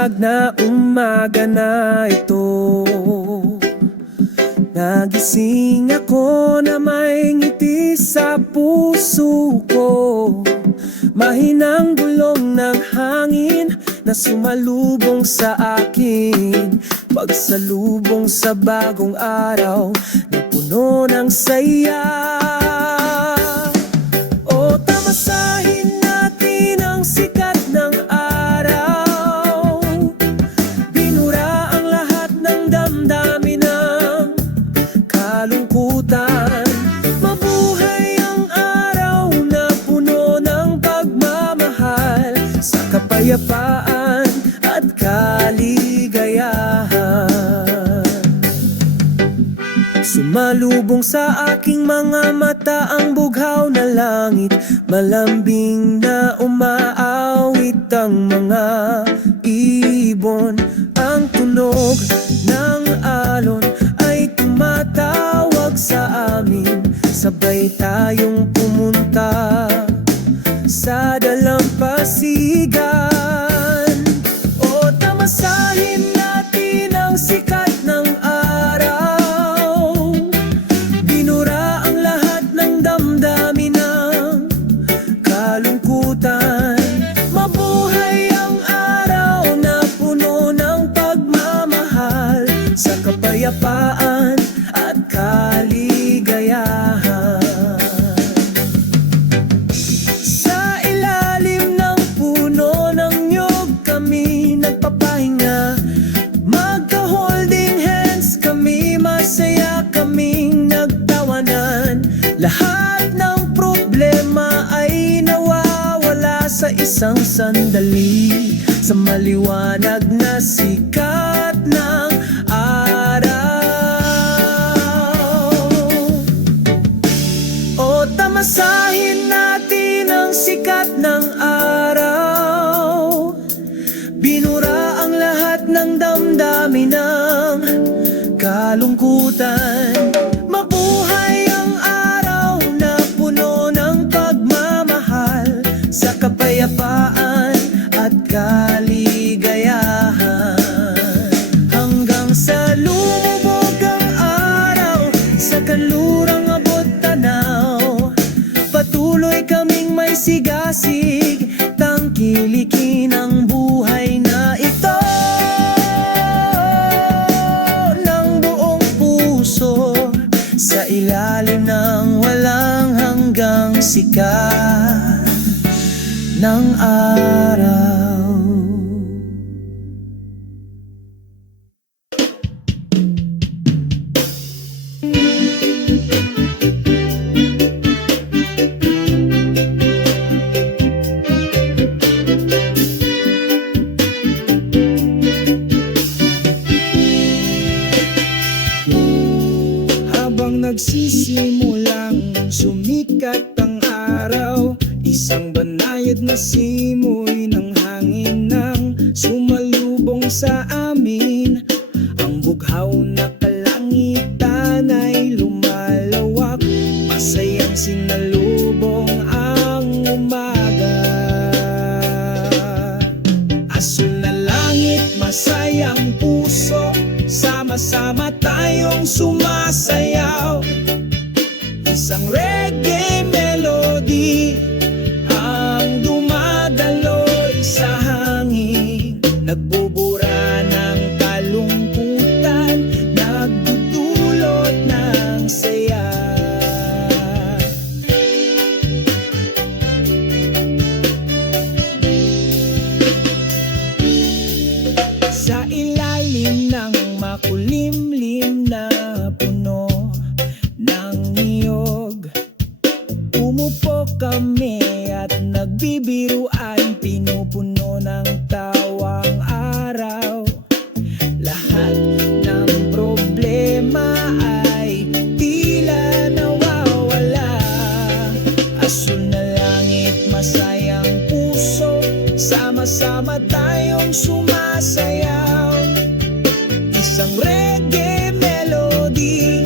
Maliwanag na umaga na ito. Nagising ako na may ngiti sa puso ko. Mahinang bulong ng hangin na sumalubong sa akin. Pagsalubong sa bagong araw na puno ng saya. O tamasahin natin ang sikat ng araw. Binura ang lahat ng damdamin ng kalungkutan. Mabuhay ang araw na puno ng pagmamahal sa kapayapaan at kaligayahan. Sumalubong sa aking mga mata ang bughaw na langit. Malambing na umaawit ang mga ibon. Ang tunog ng alon ay tumatawag sa amin. Sabay tayong pumunta sa dalampasigan. O tamasahin natin ang sikat ng araw. Binura ang lahat ng damdamin ng kalungkutan. Mabuhay ang araw na puno ng pagmamahal sa kapayapaan at kaligayahan. Sa ilalim ng puno ng niyog kami nagpapahinga. Magka-holding hands kami, masaya kaming nagtawanan. Lahat ng problema ay nawawala sa isang sandali. Sa maliwanag na sikat ng araw. O tamasahin natin ang sikat ng araw. Binura ang lahat ng damdamin ng kalungkutan. Mabuhay ang araw na puno ng pagmamahal sa kapayapaan at kaligayahan. Hanggang sa lumubog ang araw sa kanlurang abot tanaw, patuloy kaming may sigasig, tangkilikin ang buhay na ito ng buong puso. Sa ilalim ng walang hanggang sikat ng araw. Habang nagsisimulang sumikat ang araw, isang banayad na simoy ng hangin nang sumalubong sa amin. Ang bughaw na kalangitan ay lumalawak, masayang sinalubong ang umaga. Asul na langit, masayang puso, sama-sama tayong sumasayaw. Isang reggae melody ang dumadaloy sa hangin. Nagbubura ng kalungkutan, nagdudulot ng saya. Sa ilalim ng makulimlim na puno ng niyog, umupo kami at nagbibiruan, pinupuno ng tawang araw. Lahat ng problema ay tila nawawala. Asul na langit, masayang puso, sama-sama tayong sumasayaw. Isang reggae melody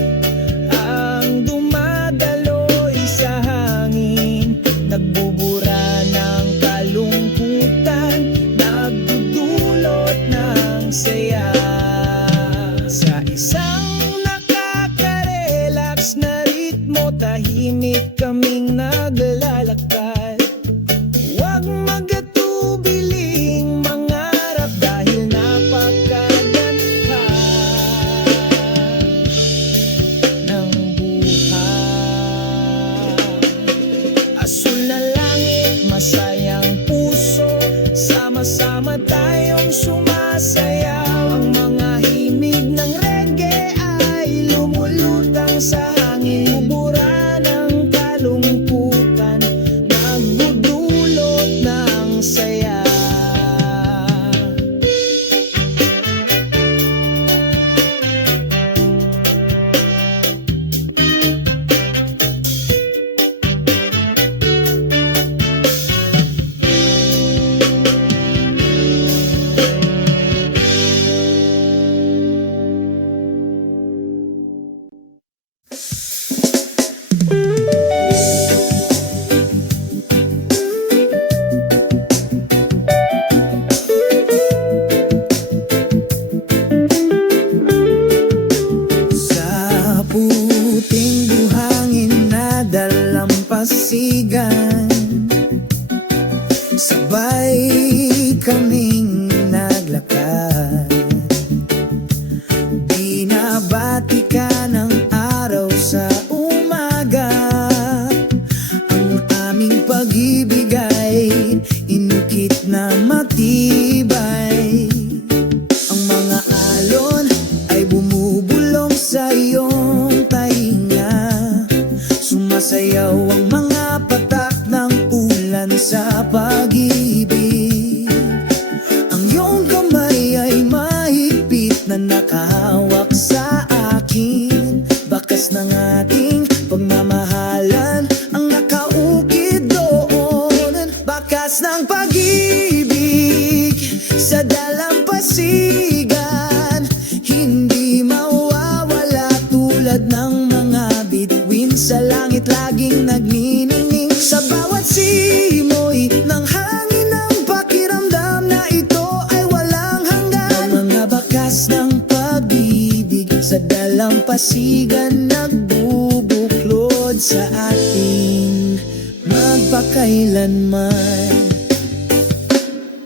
ang dumadaloy sa hangin. Nagbubura ng kalungkutan, nagdudulot pasigan, hindi mawawala tulad ng mga bituin sa langit laging nagniningning. Sa bawat simoy ng hangin ng pakiramdam na ito ay walang hanggan. Ang mga bakas ng pag-ibig sa dalampasigan nagbubuklod sa atin magpakailanman.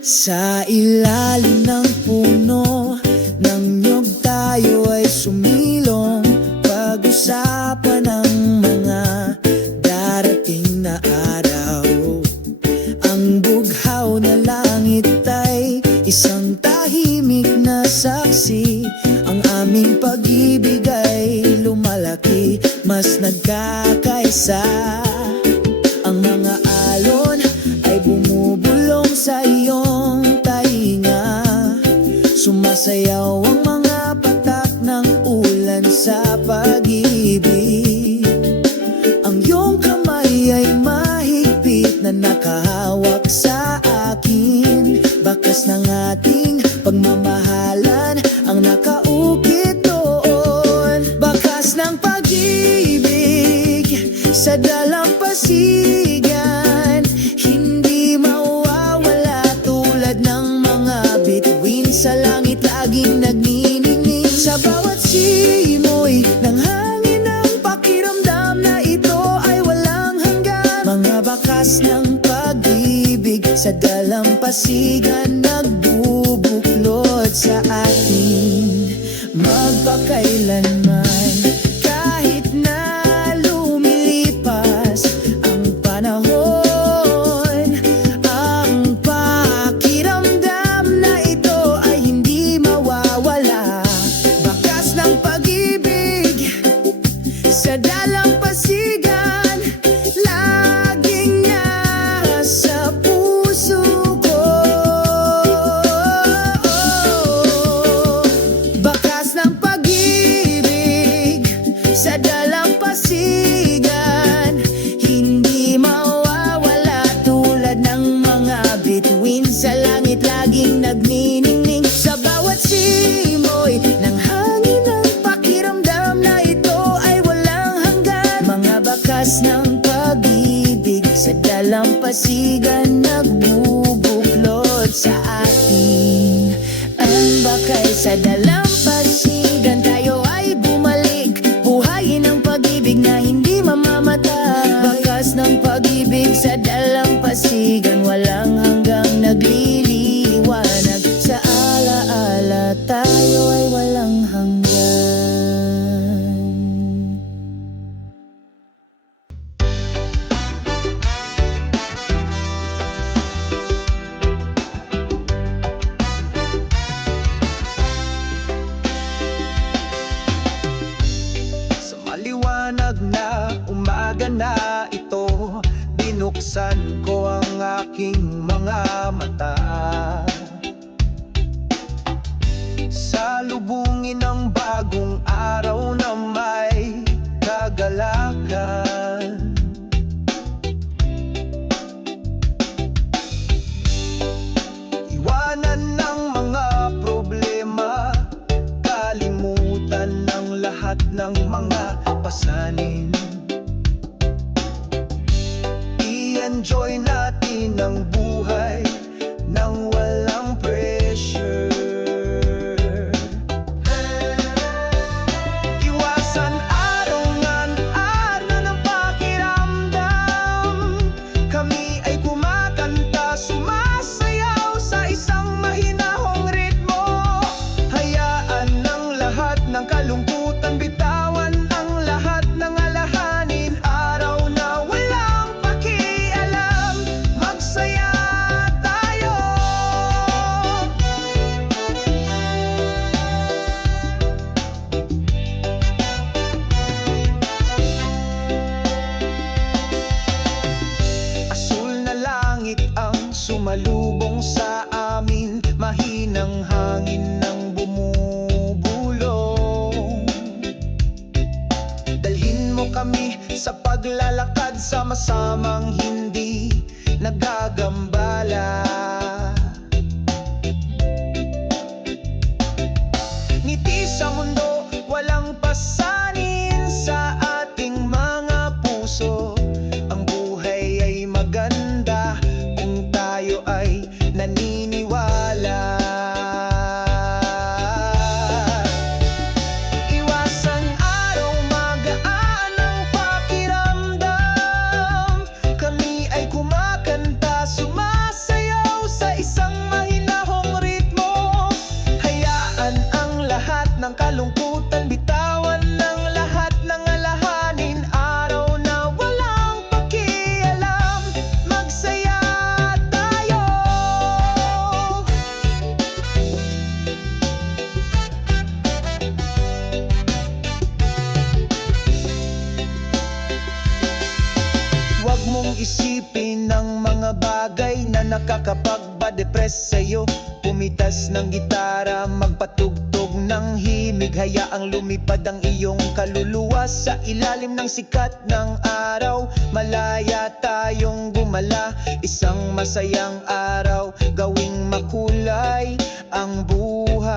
Sa ilalim ng puno ng niyog tayo ay sumilong, pag-usapan ang mga darating na araw. Ang bughaw na langit ay isang tahimik na saksi. Ang aming pag-ibig ay lumalaki, mas nagkakaisa. Ang mga alon ay bumubulong sa iyong tainga. Sumasayaw ang mga patak ng ulan sa pag-ibig. Ang iyong kamay ay mahigpit na nakahawak sa akin. Bakas ng ating pagmamahalan ang nakaukit doon. Bakas ng pag-ibig sa dalampasigan, hindi mawawala tulad ng mga bituin sa langit laging nagniningning. Sa bawat simoy ng hangin ng pakiramdam na ito ay walang hanggan. Mga bakas ng pag-ibig sa dalampasigan nagbubuklod sa atin magpakailanman. Kahit na lumilipas ang panahon, ang pakiramdam na ito ay hindi mawawala. Bakas ng pag-ibig sa dalampasigan laging nasa puso ko. Bakas ng pag-ibig sa dalampasigan, hindi mawawala tulad ng mga bituin sa langit laging nagniningning. Sa bawat simoy ng hangin ng pakiramdam na ito ay walang hanggan. Mga bakas ng pag-ibig sa dalampasigan nagbubuklod sa atin. Ang bakay sa dalampasigan, tayo ay bumalik. Buhayin ang pag-ibig na hindi mamamatay. Bakas ng pag-ibig sa dalampasigan, walang hanggang nagliliwanag. Sa alaala tayo ay walang hanggan. Sa maliwanag na umaga na ito, binuksan ko ang aking mga mata. Salubungin ang bagong araw na may kagalakan. Iwanan ng mga problema, kalimutan ng lahat ng mga pasanin. I-enjoy natin ang buhay nang walang pressure. Iwasan arongan-aron ng pakiramdam. Kami ay kumakanta, sumasayaw sa isang mahinahong ritmo. Hayaan ng lahat ng kalungkutan, bitawan ang lahat ng alahanin. Araw na walang pakialam, magsaya tayo. Asul na langit ang sumalubong sa amin, mahinang hangin ng bumubulong. Dalhin mo kami sa paglalakad, sama-samang hindi nagagambala. ngiti sa mundo, walang pasanin sa ating mga puso. Ang buhay ay maganda kung tayo ay naniniwala. Iwasan araw, magaan ang pakiramdam. Kami ay kumakanta, sumasayaw sa isang mahinahong ritmo. Hayaan ang lahat ng kalungkutan, bitawan ng lahat ng alalahanin. Araw na walang pakialam, magsaya tayo. Huwag mong isipin ang mga bagay na nakakapagpa-depress sa'yo. Pumitas ng gitara, magpatugtog ng himig. Hayaang lumipad ang iyong kaluluwa sa ilalim ng sikat ng araw. Malaya tayong gumala, isang masayang araw, gawing makulay ang buhay.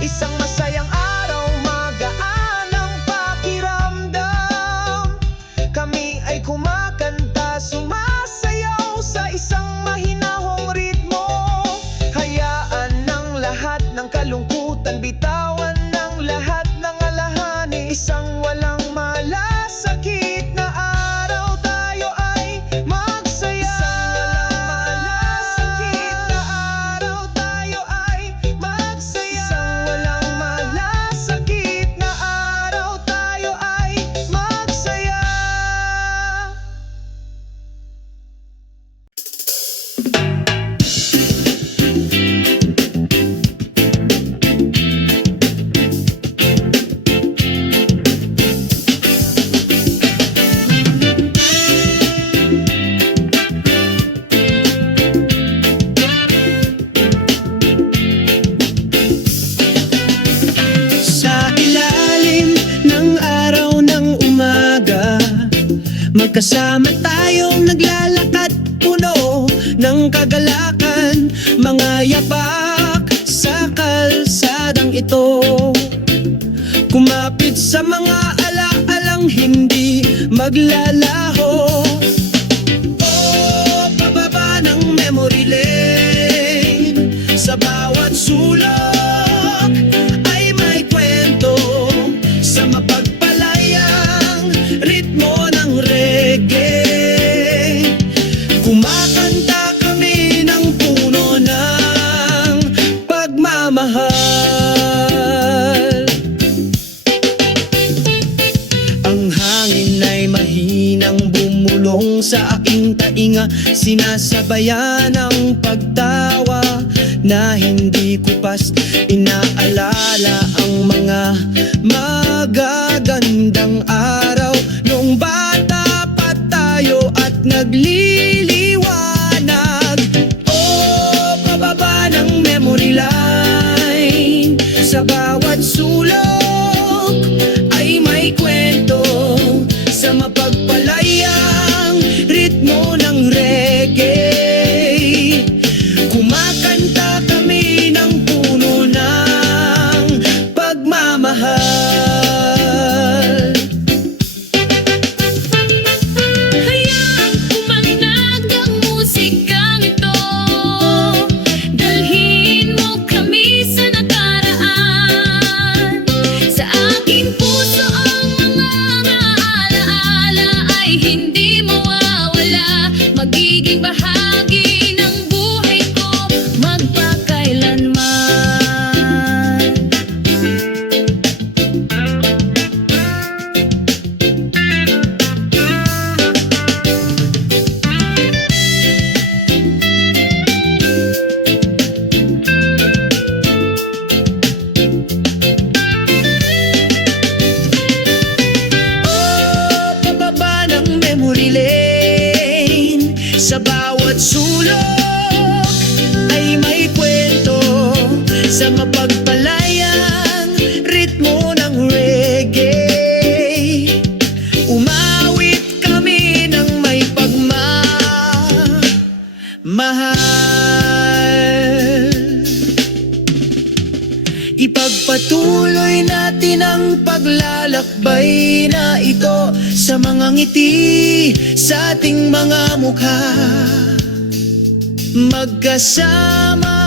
Isang masayang araw, magaan ang pakiramdam. Kami ay kumakanta, sumasayaw sa isang mahinahong ritmo. Hayaan ng lahat ng kalungkutan, bitawan ng lahat ng alalahanin. Isang walang malasakit na araw, tayo ay magsaya. Isang walang malasakit na araw, tayo ay magsaya. Sa ilalim ng araw ng umaga, magkasama tayong naglalakad, puno ng kagalakan. Mga yapak sa kalsadang ito, kumapit sa mga alaalang hindi maglalaho. Oh, pababa ng memory lane, sa bawat sulok ay may kwento, sa mapagpalayang ritmo ng reggae. Kumakanta kami ng puno ng pagmamahal. Ang hangin ay mahinang bumulong sa aking tainga, sinasabayan ang pagtawa na hindi ko pas inaalala. Ang mga magagandang araw nung bata pa tayo at nagliliwanag. Oh, pababa ng memory line, sa bawat sulok ay may kwento, sa mapagpalayang ritmo ng reggae. Kumakanta kami ng puno ng pagmamahal. Ipagpatuloy natin ang paglalakbay na ito sa mga ngiti sa ating mga mukha. Magkasama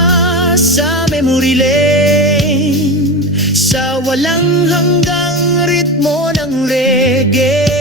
sa memory lane, sa walang hanggang ritmo ng reggae.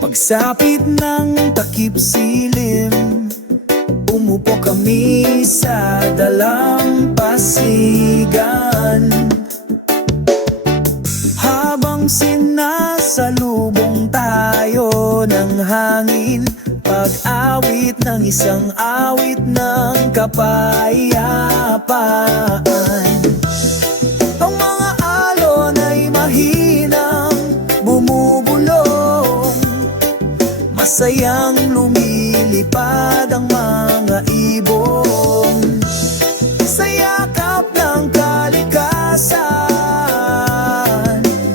Pagsapit ng takip silim, umupo kami sa dalampasigan. Habang sinasalubong tayo ng hangin, pag-awit ng isang awit ng kapayapaan. Ang mga alon ay mahinang bumubulong, masayang lumilipad ang mga ibon sa yakap ng kalikasan.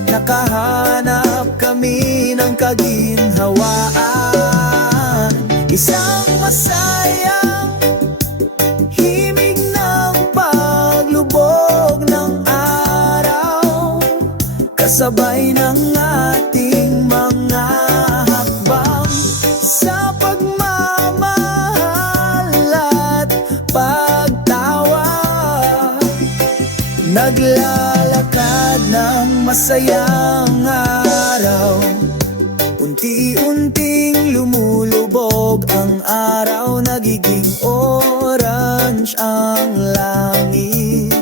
Nakahanap kami ng kaginhawaan, isang masayang himig ng paglubog ng araw, kasabay ng ating mga hakbang sa pagmamahal at pagtawa. Naglalakad ng masayang araw, unti-unting lumulubog ang araw, nagiging orange ang langit.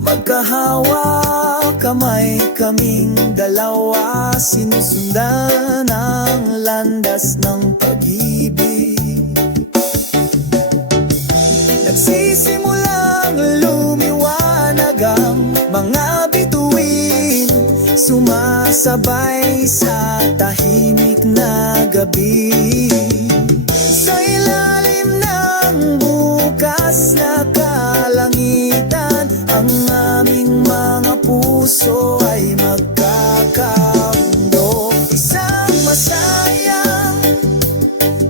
Magkahawak kamay kaming dalawa, sinusundan ang landas ng pag-ibig. Nagsisimulang lumiwanag ang mga bituin, sumasabay sa tahimik na gabi. Sa ilalim ng bukas na kalangitan, ang aming mga puso ay magkakamundo. Isang masayang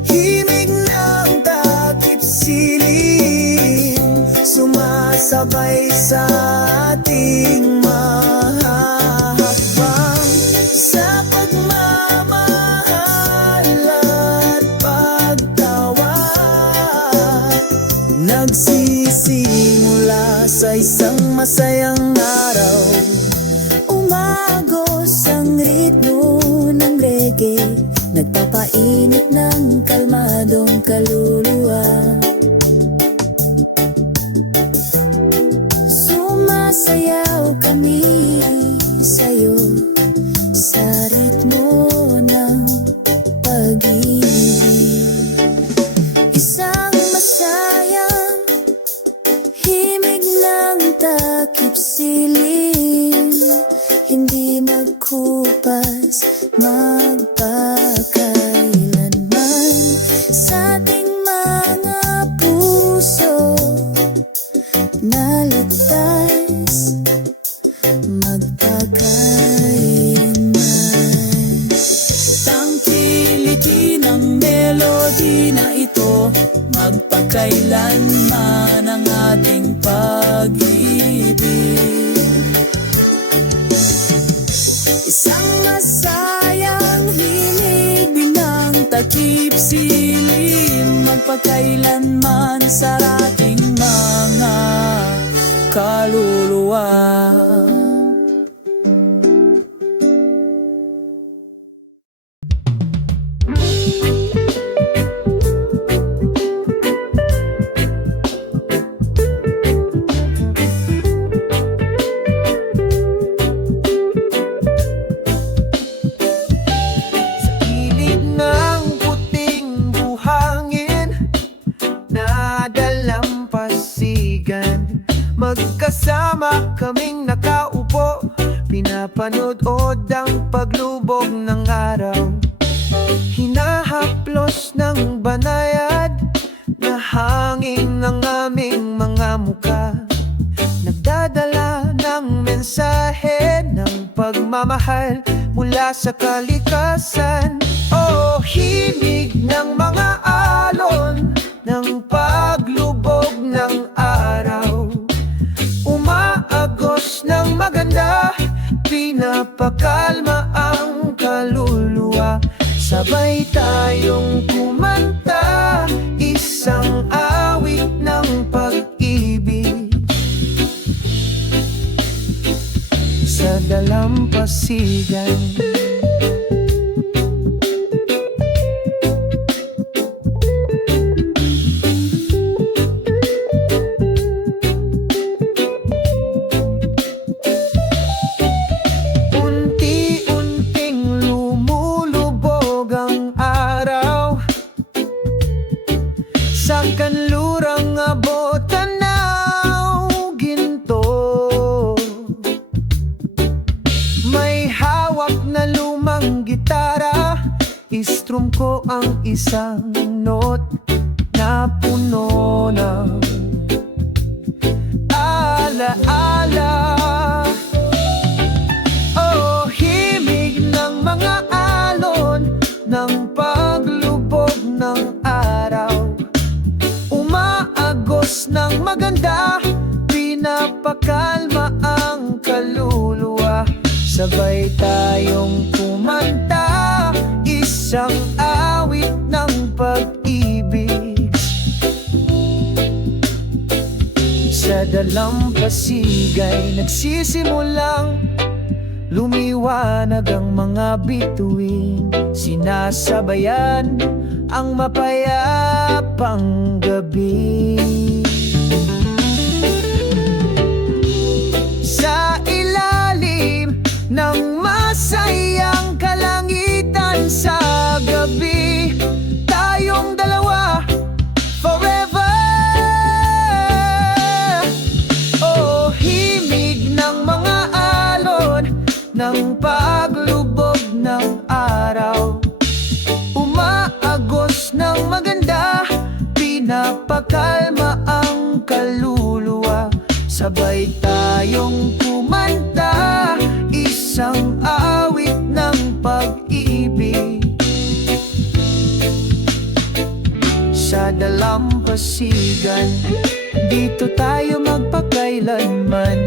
himig ng takip silim, sumasabay sa ating mahahakbang sa pagmamahal at pagtawa. Nagsisimula sa isang masayang araw, umagos ang ritmo ng reggae, nagpapainit ng kalmadong kaluluwa. Sumasayaw kami sa'yo sa ritmo ng pag-ibig. Isang masayang himig ng takip silim, hindi magkupas magpakailanman sa ating mga puso na ligtas magpakailanman. Tangkilikin ang melody na ito, magpakailanman ang ating pag-ibig. Isang masayang himig ng takip silim, magpakailanman sa ating mga kaluluwa. Sa gilid ng puting buhang haplos ng banayad na hangin ng aming mga muka, nagdadala ng mensahe ng pagmamahal mula sa kalikasan. O himig ng mga alon ng paglubog ng araw, umaagos ng maganda, pinapakalma ang kaluluwa. Sabay tayong kumanta, isang awit ng pag-ibig sa dalampasigan. Sa kanlurang abot tanaw ginto, may hawak na lumang gitara, istrum ko ang isang note na puno ng alaala. O himig ng mga alon ng paglubog ng araw, umaagos ng maganda, pinapakalma ang kaluluwa. Sabay tayong kumanta, isang awit ng pag-ibig sa dalampasigan. Nagsisimulang lumiwanag ang mga bituin, sinasabayan ang mapayapang gabi. Sa ilalim ng masayang kalangitan sa gabi, tayong dalawa forever. O himig ng mga alon ng paglubog ng araw, umaagos ng maganda, pinapakalma ang kaluluwa. Sabay tayong kumanta, isang awit ng pag-ibig sa dalampasigan. Dito tayo magpakailanman,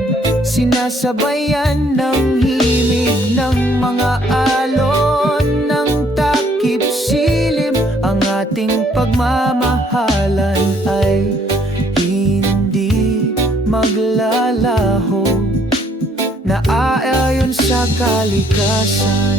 sinasabayan ng himig ng mga alon ng takip silim. Ang ating pagmamahalan ay hindi maglalaho, naaayon sa kalikasan.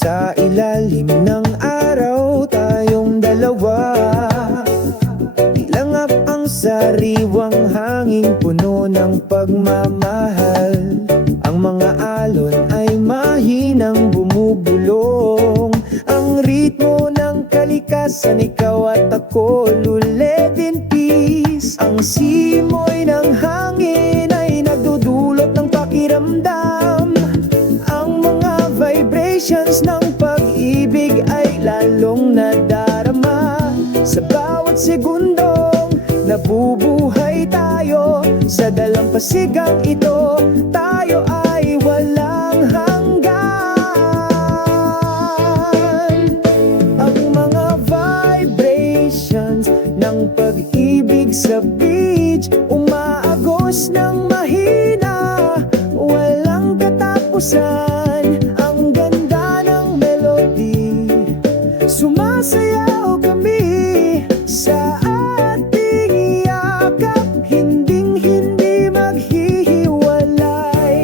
Sa ilalim ng araw, tayong dalawa, ilangap ang sariwang hangin, puno ng pagmamahal. Ang mga alon ay mahinang bumubulong, ang ritmo ng kalikasan, ikaw at ako, luled in peace. Ang simoy ng hangin ay nagdudulot ng pakiramdam, ang mga vibrations ng pag-ibig ay lalong nadarama. Sa bawat segundong nabubuhay tayo, sa dalampasigang ito, tayo ay walang hanggan. Ang mga vibrations ng pag-ibig sa beach, umaagos ng mahina, walang katapusan. Ang ganda ng melody, sumasayaw kami sa ating yakap, hinding-hindi maghihiwalay.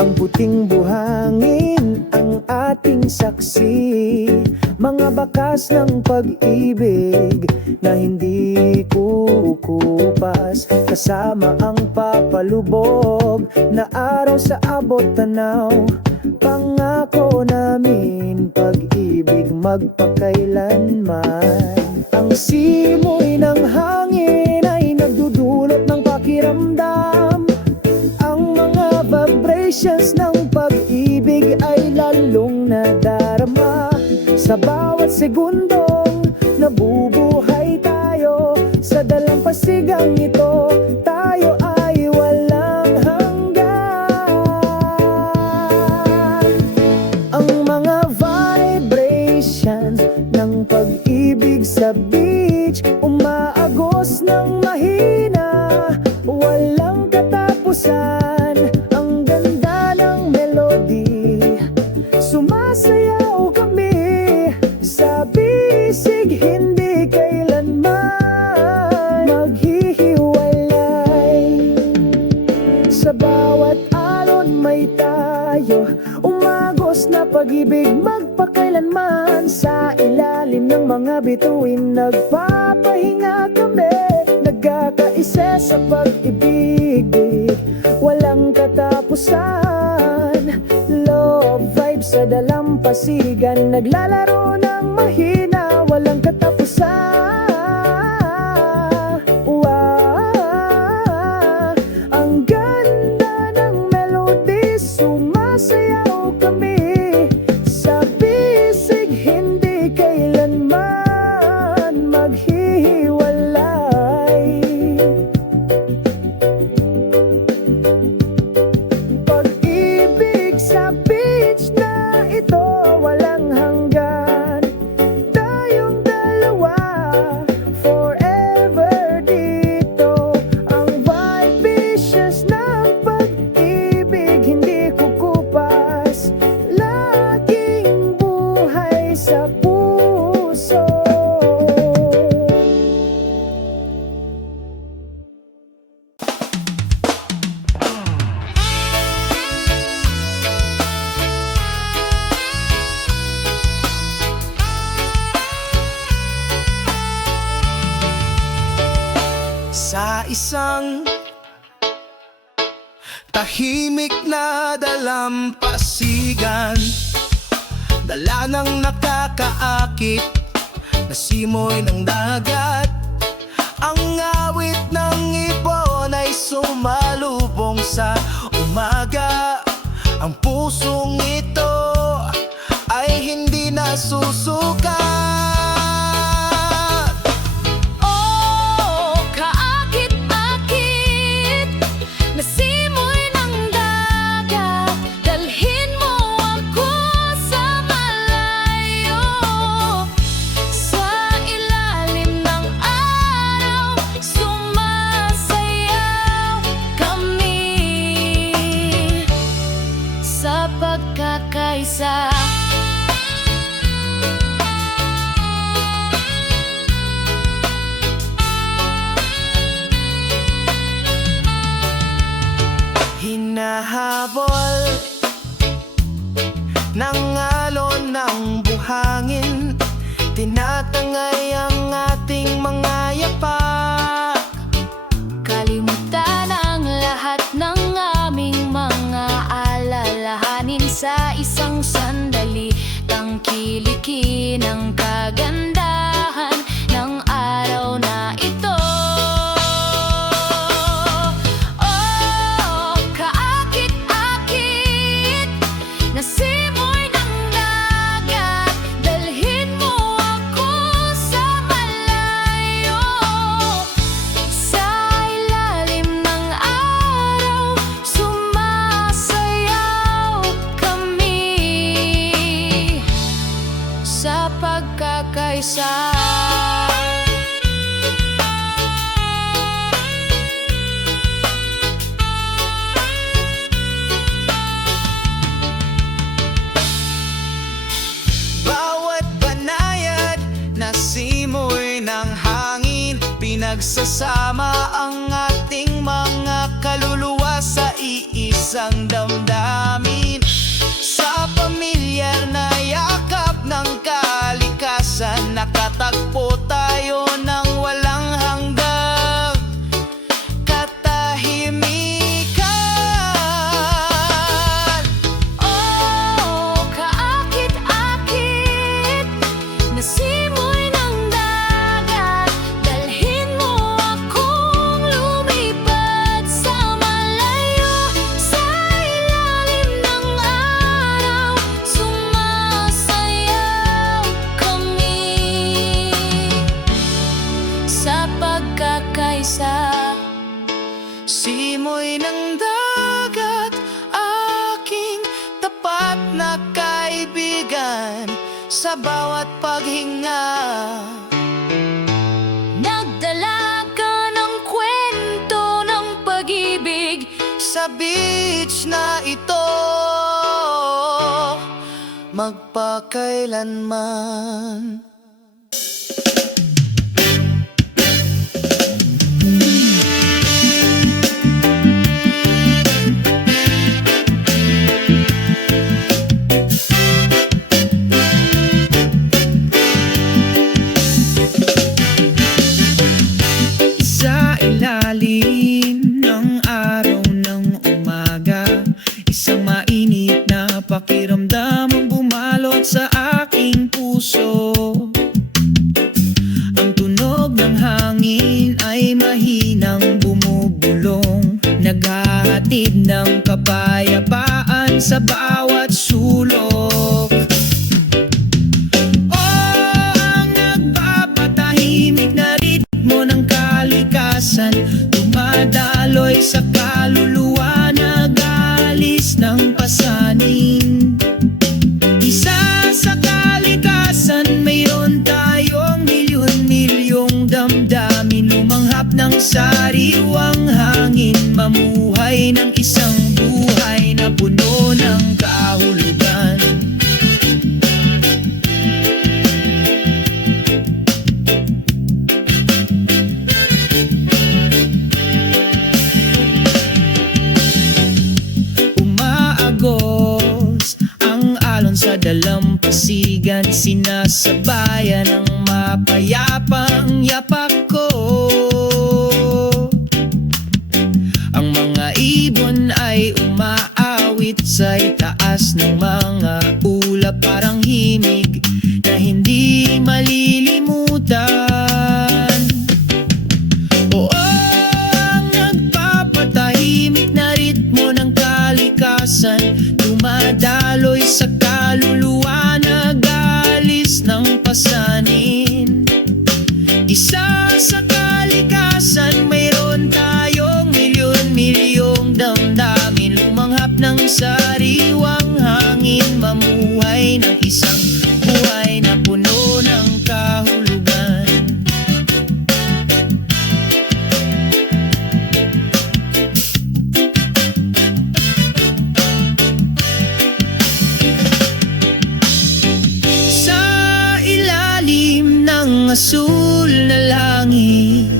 Ang puting buhangin ang ating saksi, mga lakas ng pag-ibig na hindi kukupas, kasama ang papalubog na araw sa abot tanaw. Pangako namin pag-ibig magpakailanman. Ang simoy ng hangin ay nagdudulot ng pakiramdam. Ang mga vibrations ng pag-ibig ay lalong nadarama. Sa bawat segundong nabubuhay tayo, sa dalampasigang ito tayo ay walang hanggan. Ang mga vibrations ng pag-ibig sa beach, umaagos ng mahina, walang katapusan. Ang ganda ng melody, sumasayaw kami sa bisig, hindi kailanman maghihiwalay. Sa bawat alon may tayo, umagos na pag-ibig magpakailanman. Sa ilalim ng mga bituin nagpapahinga kami, nagkakaisa sa pag-ibig, walang katapusan. Love vibes sa dalampasigan, naglalaro ng mahina, walang katapusan. Wow, ang ganda ng melody, sumasayaw kami sa bisig, hindi kailanman maghihiwalay. Pag-ibig sa beach na ito, walang hanggan. Tayong dalawa, forever dito. Ang vibrations ng pag-ibig hindi kukupas, laging buhay sa puso. Sa isang tahimik na dalampasigan, dala ng nakakaakit na simoy ng dagat. Ang awit ng ibon ay sumalubong sa umaga. Ang pusong ito ay hindi nasusukat. Oh, kaakit-akit na simoy ng dagat, dalhin mo ako sa malayo. Sa ilalim ng araw, sumasayaw kami sa pagkakaisa. Hinahabol ng alon ng buhangin, tinatangay ang ating mga yapak. Kalimutan ang lahat ng aming mga alalahanin sa isang sandali. Tangkilikin ang kagandahan ng araw na ito. Oh, kaakit-akit na simoy ng dagat, dalhin mo ako sa malayo. Sa ilalim ng araw, sumasayaw kami sa pagkakaisa. Bawat banayad na simoy ng hangin, pinagsasama ang ating mga kaluluwa sa iisang damdamin. Sa pamilyar na yakap ng kalikasan, na kaibigan sa bawat paghinga. Nagdala ka ng kwento ng pag-ibig Sa beach na ito, magpakailanman. Sa ilalim ng araw ng umaga, isang mainit na pakiramdam ang bumalot sa aking puso. Ang tunog ng hangin ay mahinang bumubulong, naghahatid ng kapayapaan sa bawat sulok. Ang nagpapatahimik na ritmo ng kalikasan, dumadaloy sa kaluluwa, nag-aalis ng pasanin. Isa sa kalikasan, mayroon tayong milyon-milyong damdamin, lumanghap ng sariwang hangin, mamuhay ng isang buhay na puno ng kahulugan. Umaagos ang alon sa dalampasigan, sinasabayan ng mapayapang yapak ko. Ang mga ibon ay umaawit sa itaas ng mga ulap, parang himig na hindi malilimutan. Oo, ang nagpapatahimik na ritmo ng kalikasan, dumadaloy sa kaluluwa, nag-aalis ng pasanin. Isa sa kalikasan, mayroon tayong milyon-milyong damdamin, lumanghap ng sariwang hangin, mamuhay ng isang buhay na puno ng kahulugan. Sa ilalim ng asul na langit,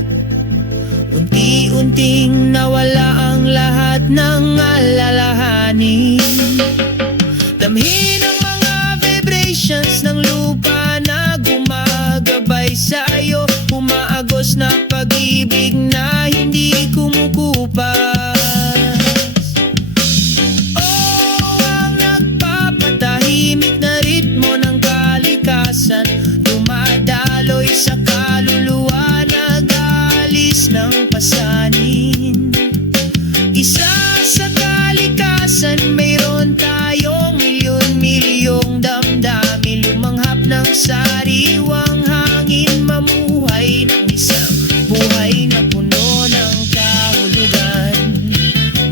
unti-unting nawala ang lahat ng alalahanin. Damhin ang mga vibrations ng lupa na gumagabay sa'yo, umaagos na pag-ibig na hindi kumukupas. Ang nagpapatahimik na ritmo ng kalikasan, dumadaloy sa kaluluwa, nag-aalis ng pasanin. Isa sa kalikasan, mayroon tayong milyon-milyong damdamin, lumanghap ng sariwang hangin, mamuhay ng isang buhay na puno ng kahulugan.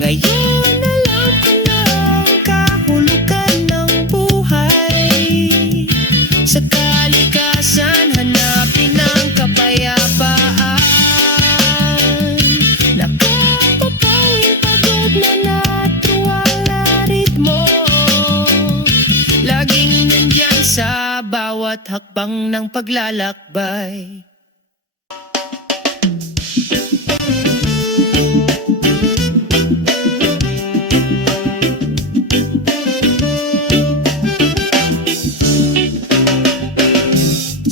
Ngayon alam ko na ang kahulugan ng buhay. Sa kalikasan, hanapin ang kapayapaan. Nakapapawing pagod na natuwang na ritmo, laging nandyan sa bawat hakbang ng paglalakbay.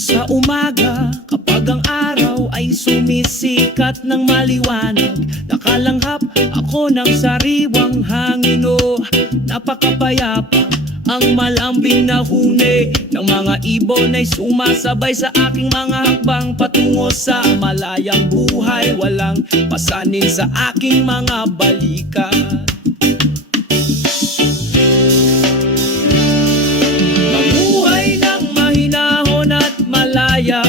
Sa umaga, kapag ang araw ay sumisikat ng maliwanag, nakalanghap ako ng sariwang hangin, oh, napakapayapa. Ang malambing na huni ng mga ibon ay sumasabay sa aking mga hakbang patungo sa malayang buhay, walang pasanin sa aking mga balikat. Mamuhay ng mahinahon at malaya,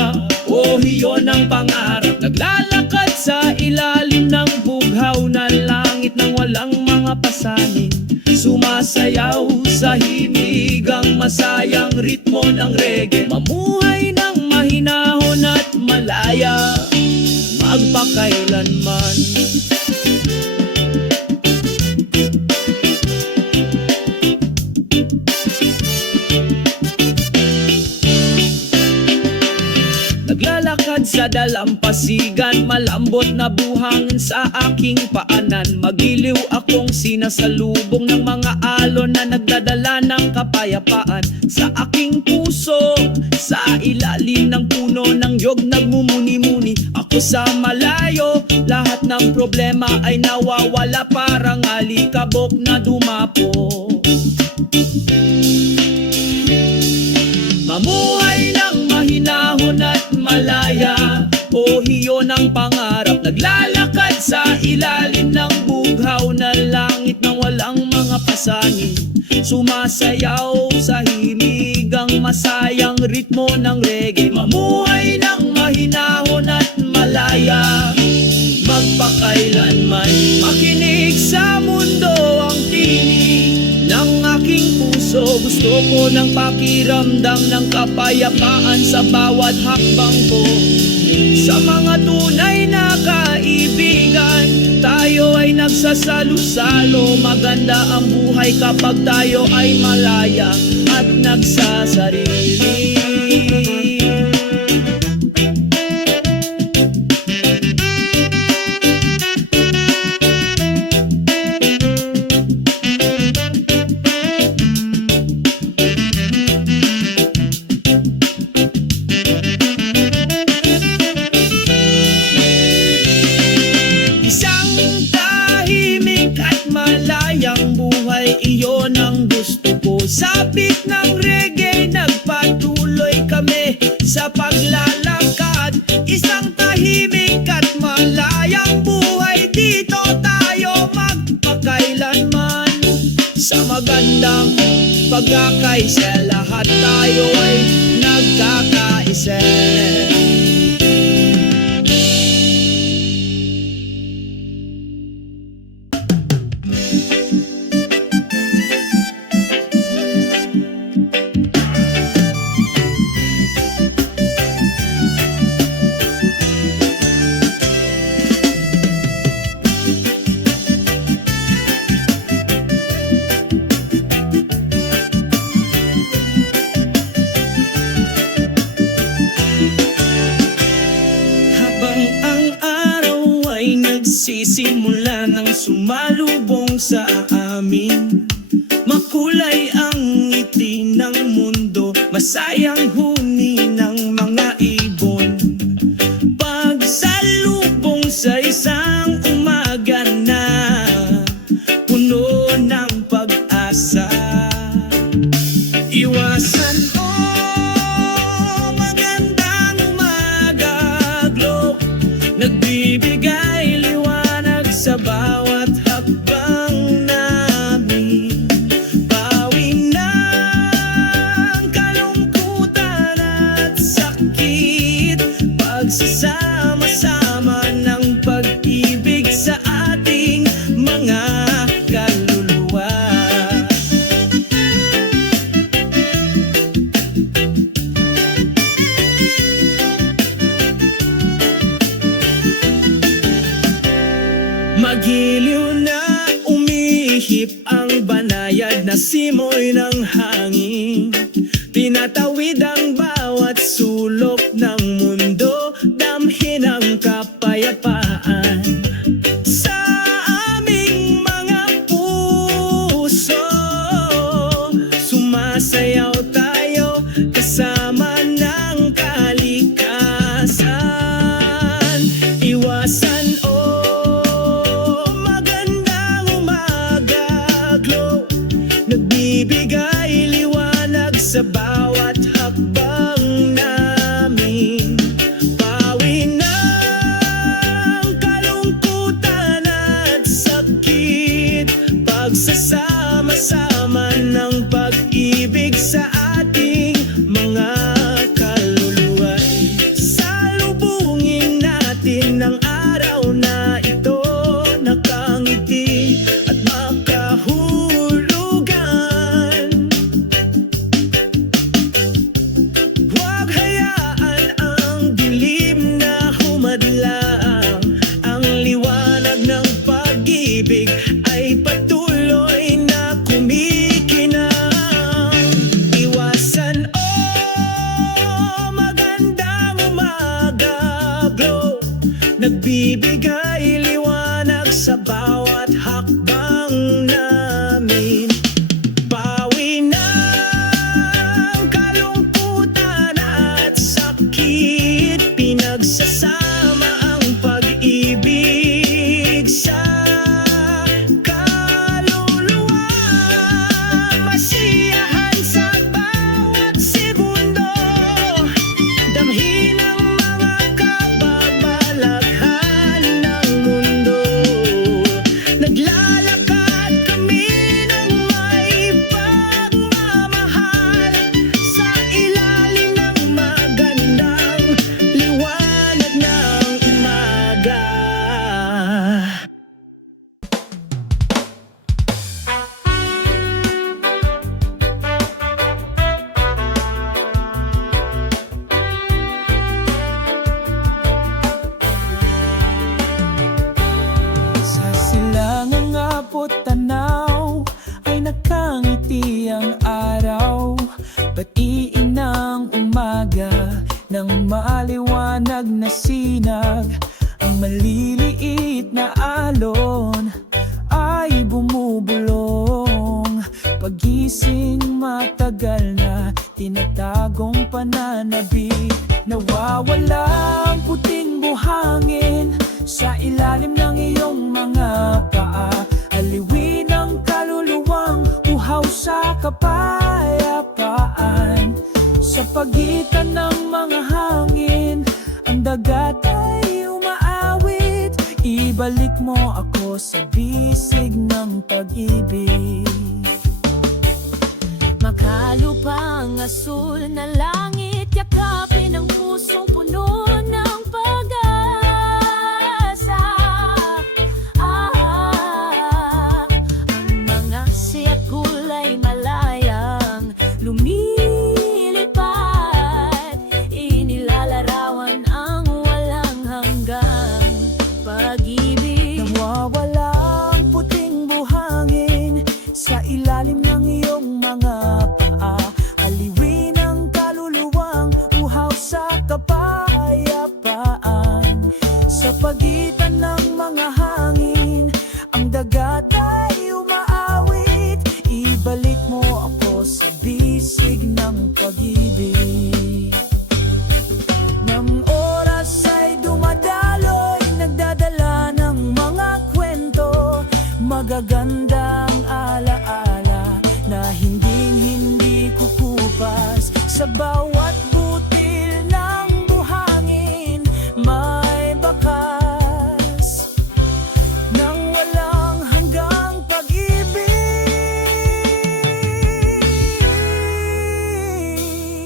oh, iyon ang pangarap. Naglalakad sa ilalim ng bughaw na langit nang walang mga pasanin, sumasayaw sa himig masayang ritmo ng reggae. Mamuhay ng mahinahon at malaya, magpakailanman. Naglalakad sa dalampasigan, malambot na buhangin sa aking paanan. Magiliw akong sinasalubong ng mga alon na nagdadala ng kapayapaan. Sa aking puso, sa ilalim ng puno ng yog nagmumuni-muni. Ako sa malayo, lahat ng problema ay nawawala, parang alikabok na dumapo. Mamuhay ng mahinahon at malaya, o hiyo ng pangarap. Naglalakad sa ilalim ng bughaw na langit na walang mga pasanin. Sumasayaw sa hiligang masayang ritmo ng reggae. Mamuhay ng mahinahon at malaya, magpakailanman. Makinig sa mundo ang tinig ng aking puso. Gusto ko ng pakiramdam ng kapayapaan sa bawat hakbang ko. Sa mga tunay na kaibigan, tayo ay nagsasalo-salo. Maganda ang buhay kapag tayo ay malaya at nagsasarili. Iyon ang gusto ko. Sabik ng reggae, nagpatuloy kami sa paglalakad. Isang tahimik at malayang buhay, dito tayo magpakailanman. Sa magandang pagkakaisa, lahat tayo ay nagkakaisa. Sisimula ng sumalubong sa amin. Makulay ang ngiti ng mundo, masayang huni ng mga ibon. Pagsalubong sa isang umaga na puno ng pag-asa. Iwasan magandang umaga, glow, nagbibigay sa bawat hakbang namin. Bawi ng kalungkutan at sakit, pagsasama-sama ng pag-ibig sa ating mga kaluluwa. Magiliw na umihip ang banayad na simoy ng hangin. Tinatawid ang bawat sulok ng mundo, damhin ang kapayapaan. Sa aming mga puso, sumasayaw tayo kasama ng kalikasan. Iwasan nagbibigay liwanag sa bawat hakbang namin. Bawi ng kalungkutan at sakit, pagsasama-sama ng pag-ibig sa ating mga kaluluwa. Salubungin natin ang araw na ito, nakangiti at makahulugan. na sinag, ang maliliit na alon ay bumubulong. Pagising matagal na tinatagong pananabik, nawawala ang puting buhangin sa ilalim ng iyong mga paa. Aliwin ang kaluluwang uhaw sa kapayapaan. Sa pagitan ng mga hangin, ang dagat ay umaawit. Ibalik mo ako sa bisig ng pag-ibig. Makalupang asul na langit, yakapin ang pusong puno ng pag-asa. Ang mga siyak kulay malayang lumilipad, inilalarawan ang walang hanggang pag-ibig. Nawawala ang puting buhangin sa ilalim ng iyong mga paa. Aliwin ang kaluluwang uhaw sa kapayapaan. Sa pagitan ng mga hangin, ang dagat ay umaawit. Ibalik mo ako sa bisig ng pag-ibig. Nang oras ay dumadaloy, nagdadala ng mga kwento, magagandang alaala na hindi kukupas. Sa bawat butil ng buhangin may bakas ng walang hanggang pag-ibig.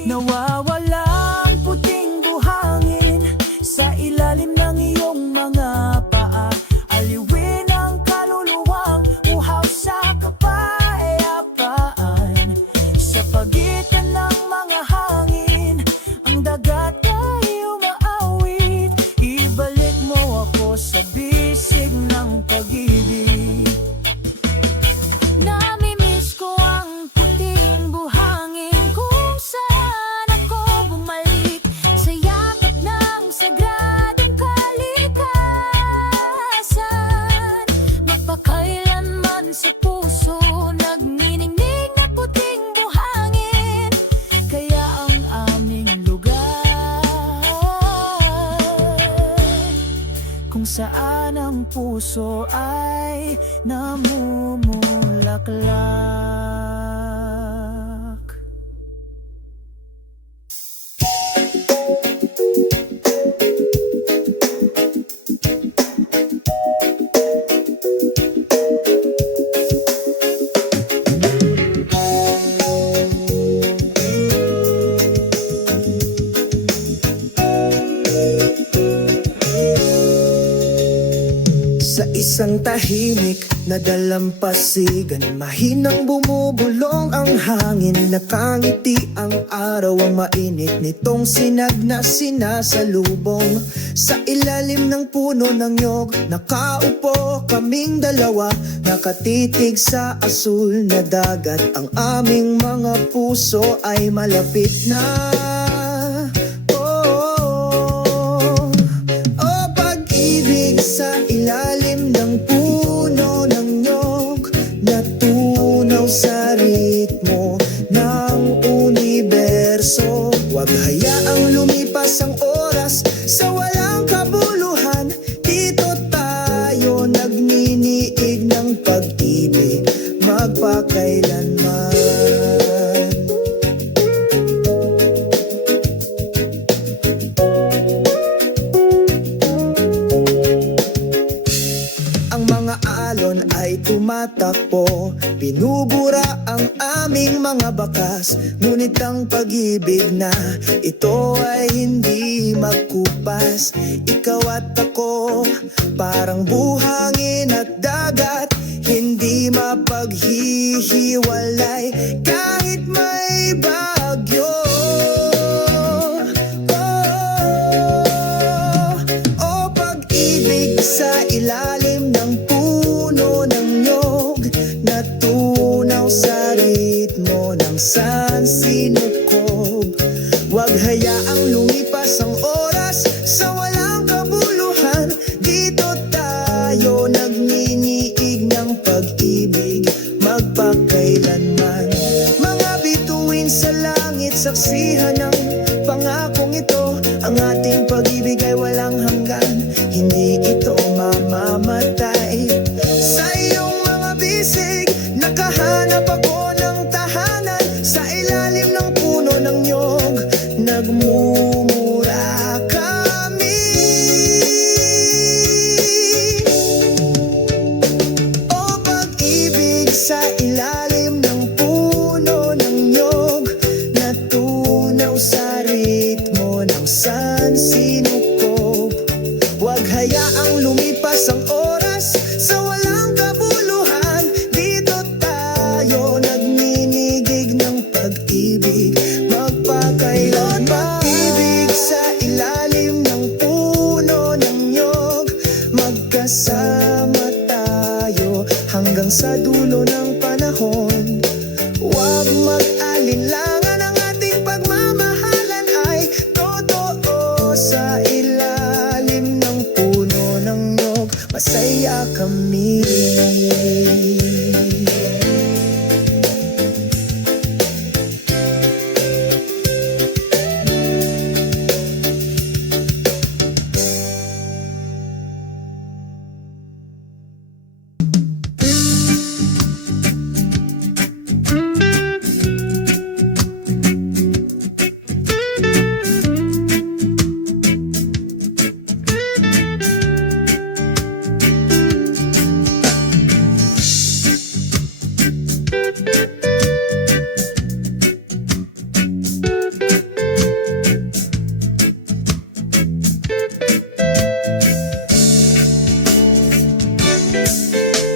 Nawawala ang puting buhangin sa ilalim ng iyong mga paa. Aliwin ang kaluluwang uhaw sa kapayapaan. Sa pagitan ng mga hangin, ang dagat ay umaawit. Ibalik mo ako sa bisig ng pag-ibig. Namimiss ko ang puting buhangin kung saan ako bumalik sa yakap ng sagradong kalikasan. Magpakailanman sa puso nagniningning na puting buhangin, kaya ang aming lugar Kung saan ang puso ay namumulaklak. Sa isang tahimik na dalampasigan, mahinang bumubulong ang hangin. Nakangiti ang araw, ang mainit nitong sinag na sinasalubong. Sa ilalim ng puno ng nyog, nakaupo kaming dalawa, nakatitig sa asul na dagat. Ang aming mga puso ay malapit na. Sa ilalim ng puno ng nyog, natunaw sa ritmo ng universo. Huwag hayaang lumipas ang oras sa walang kabuluhan. Dito tayo nagniniig ng pag-ibig magpakailanman. Ay tumatakbo, binubura ang aming mga bakas. Ngunit ang pag-ibig na ito ay hindi magkupas. Ikaw at ako, parang buhangin at dagat, hindi mapaghihiwalay kahit may bagyo. Oh, pag-ibig sa ilalim ng puno ng nyog, natunaw sa ritmo ng sansinukob. Huwag hayaang lumipas ang oras sa wala saksihan ng pangakong ito. Ang ating pag-ibig ay walang hanggan, hindi ito mamamatay. Sa iyong mga bisig, nakahanap ako ng tahanan. Sa ilalim ng puno ng niyog, nagmumura kami. O pag-ibig, sa ilalim ng puno ng niyog, natunaw sa ritmo ng sansinukob. Huwag hayaang lumipas ang oras sa walang kabuluhan. Dito tayo nagninigig ng pag-ibig, magpakailan. Pag-ibig sa ilalim ng puno ng niyog, magkasama tayo hanggang sa dulo ng panahon. Huwag mag-alinlangan, ang ating pagmamahalan ay totoo. Sa ilalim ng puno ng niyog, masaya kami.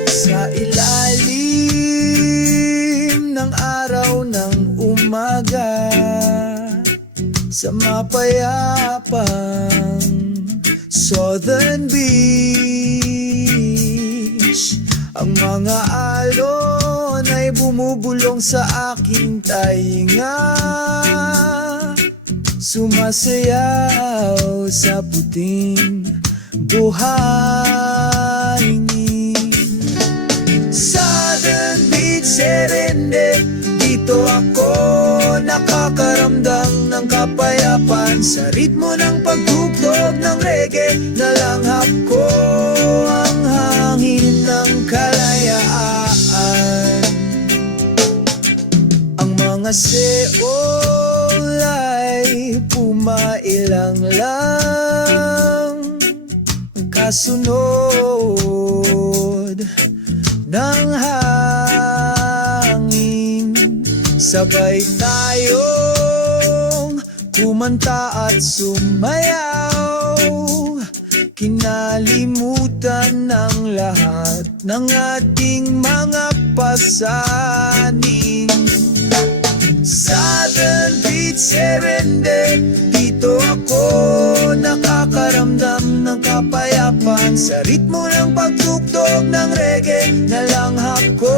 Sa ilalim ng araw ng umaga, sa mapayapang southern beach, ang mga alon ay bumubulong sa aking tainga, sumasayaw sa puting buhangin. Southern Beach, Serende, dito ako nakakaramdam ng kapayapaan. Sa ritmo ng pagtugtog ng reggae, nalanghap ko ang hangin ng kalayaan. Ang mga seol ay pumailang lang, kasunod ng hangin. Sabay tayong kumanta at sumayaw, kinalimutan ng lahat ng ating mga pasanin. Southern Beach, Serende, dito ako nakakaramdam ng kapayapaan. Sa ritmo ng pagtugtog ng reggae, nalanghap ko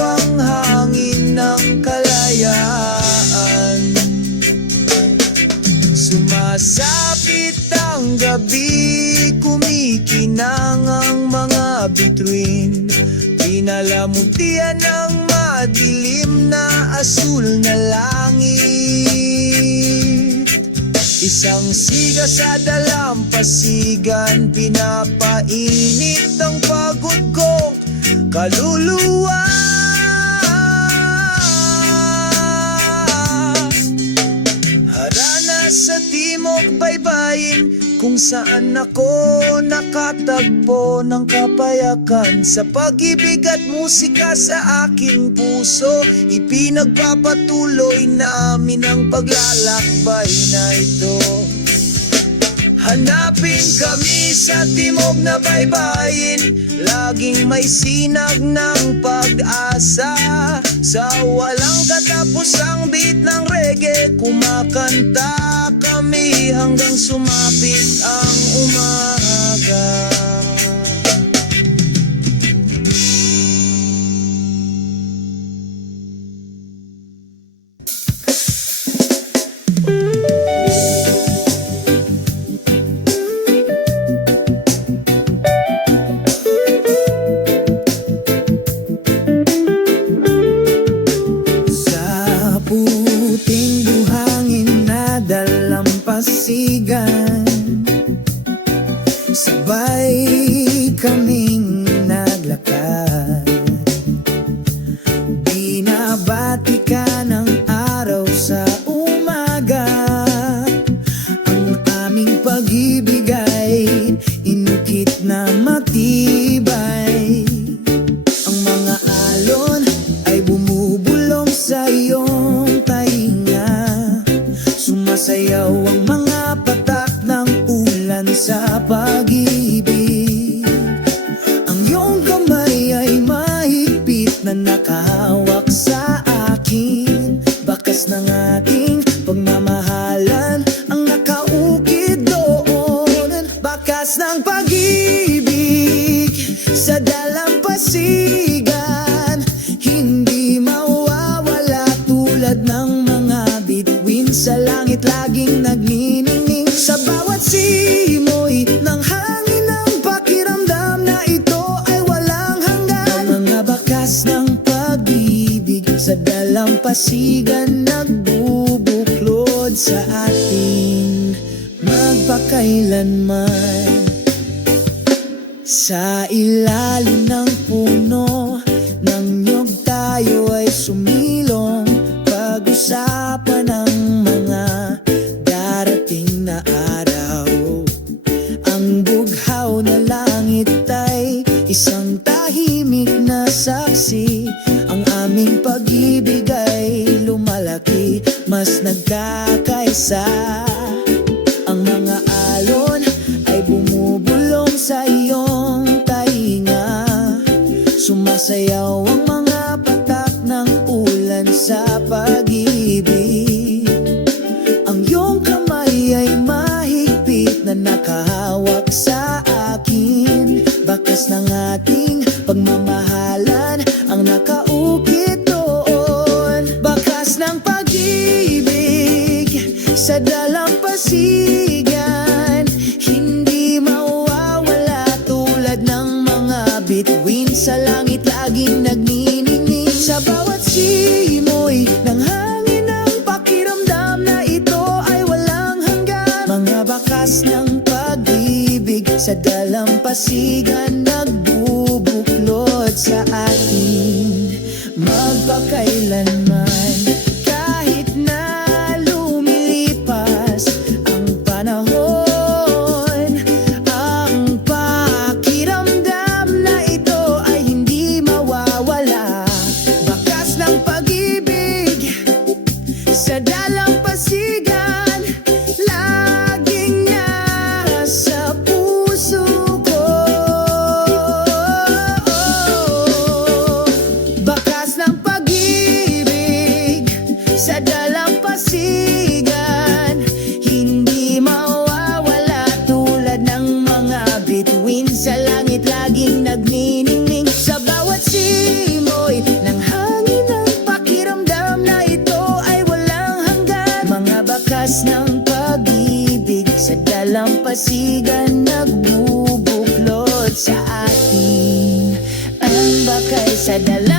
ang hangin ng kalayaan. Sumasapit ang gabi, kumikinang ang mga bituin, pinalamutian ng madilim na asul na langit. Isang siga sa dalampasigan, pinapainit ang pagod kong kaluluwa. Harana sa timog baybayin, kung saan ako nakatagpo ng kapayakan. Sa pag-ibig at musika sa aking puso, ipinagpapatuloy namin ang paglalakbay na ito. Hanapin kami sa timog na baybayin, laging may sinag ng pag-asa. Sa walang katapusang beat ng reggae, kumakanta kami hanggang sumapit ang umaga. Sa puting dalampasigan. Sabay kaming naglakad, binabati ka ng araw sa umaga. Ang aming pag-ibig ay inukit na matibay. Ang mga alon ay bumubulong sa iyong tainga. Sumasayaw ang mga patak ng ulan sa pag-ibig. Ang iyong kamay ay mahigpit na nakahawak sa akin. Bakas ng ating pagmamahalan ang nakaukit doon. Bakas ng pag-ibig sa dalampasigan, hindi mawawala tulad ng mga bituin sa langit laging nagniningning. Sa bawat simoy ng hangin ng pakiramdam na ito ay walang hanggan. Ang mga bakas ng pag-ibig sa dalampasigan nagbubuklod sa ating magpakailanman. Sa ilalim ng puno ng niyog tayo ay sumilong, pag-usapan ng mga darating na araw. Ang bughaw na langit ay isang tahimik na saksi. Ang aming pag-ibig ay lumalaki, mas nagkakaisa. Ang mga alon ay bumubulong sa iyong tainga. Sumasayaw ang mga patak ng ulan sa pag-ibig. Ang iyong kamay ay mahigpit na nakahawak sa akin. Bakas ng ating pagmamahalan ang nakaukit doon. Bakas ng pag-ibig sa dalampasigan, hindi mawawala tulad ng mga bituin sa langit laging nagniningning. Sa bawat simoy ng hangin ng pakiramdam na ito ay walang hanggan. Mga bakas ng pag-ibig sa dalampasigan nagbubuklod sa atin magpakailanman. Kahit na lumilipas ang panahon, ang pakiramdam na ito ay hindi mawawala. Bakas ng pag-ibig sa dalampasigan, laging nasa puso ko. Bakas ng pag-ibig sa dalampasigan, hindi mawawala tulad ng mga bituin sa langit laging nagniningning. Sa bawat simoy ng hangin ng pakiramdam na ito ay walang hanggan. Mga bakas ng pag-ibig sa dalampasigan nagbubuklod sa atin. Ang bakay sa dalampasigan